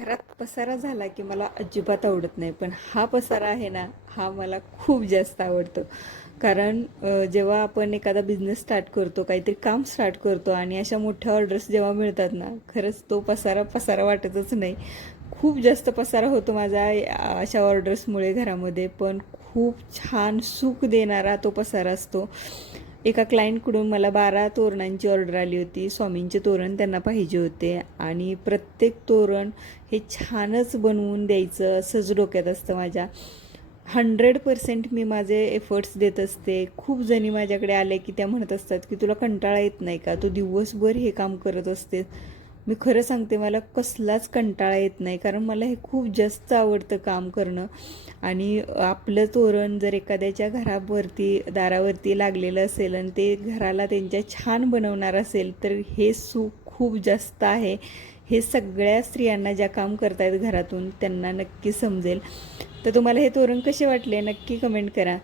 घरात पसारा झाला की मला अजिबात आवडत नाही, पण हा पसारा आहे ना, हा मला खूप जास्त आवडतो. कारण जेव्हा आपण एखादा बिझनेस स्टार्ट करतो, काहीतरी काम स्टार्ट करतो आणि अशा मोठ्या ऑर्डर्स जेव्हा मिळतात ना, खरंच तो पसारा पसारा वाटतच नाही. खूप जास्त पसारा होतो माझा अशा ऑर्डर्समुळे घरामध्ये, पण खूप छान सुख देणारा तो पसारा असतो. एका क्लायंटकडून मला 12 तोरणांची ऑर्डर आली होती. स्वामींचे तोरण त्यांना पाहिजे होते आणि प्रत्येक तोरण हे छानच बनवून द्यायचं असंच डोक्यात असतं माझ्या. 100% मी माझे एफर्ट्स देत असते. खूप जणी माझ्याकडे आले की त्या म्हणत असतात की तुला कंटाळा येत नाही का, तू दिवसभर हे काम करत असते. मी खरं सांगते, मला कसलाच कंटाळा येत नाही, कारण मला हे खूप जास्त आवडतं काम करणं. आणि आपलं तोरण जर एखाद्याच्या घरावरती दारावरती लागलेलं असेल आणि ते घराला त्यांच्या छान बनवणार असेल तर हे सुख खूप जास्त आहे. हे सगळ्या स्त्रियांना ज्या काम करतायत घरातून त्यांना नक्की समजेल. तर तुम्हाला हे तोरण कसे वाटले नक्की कमेंट करा.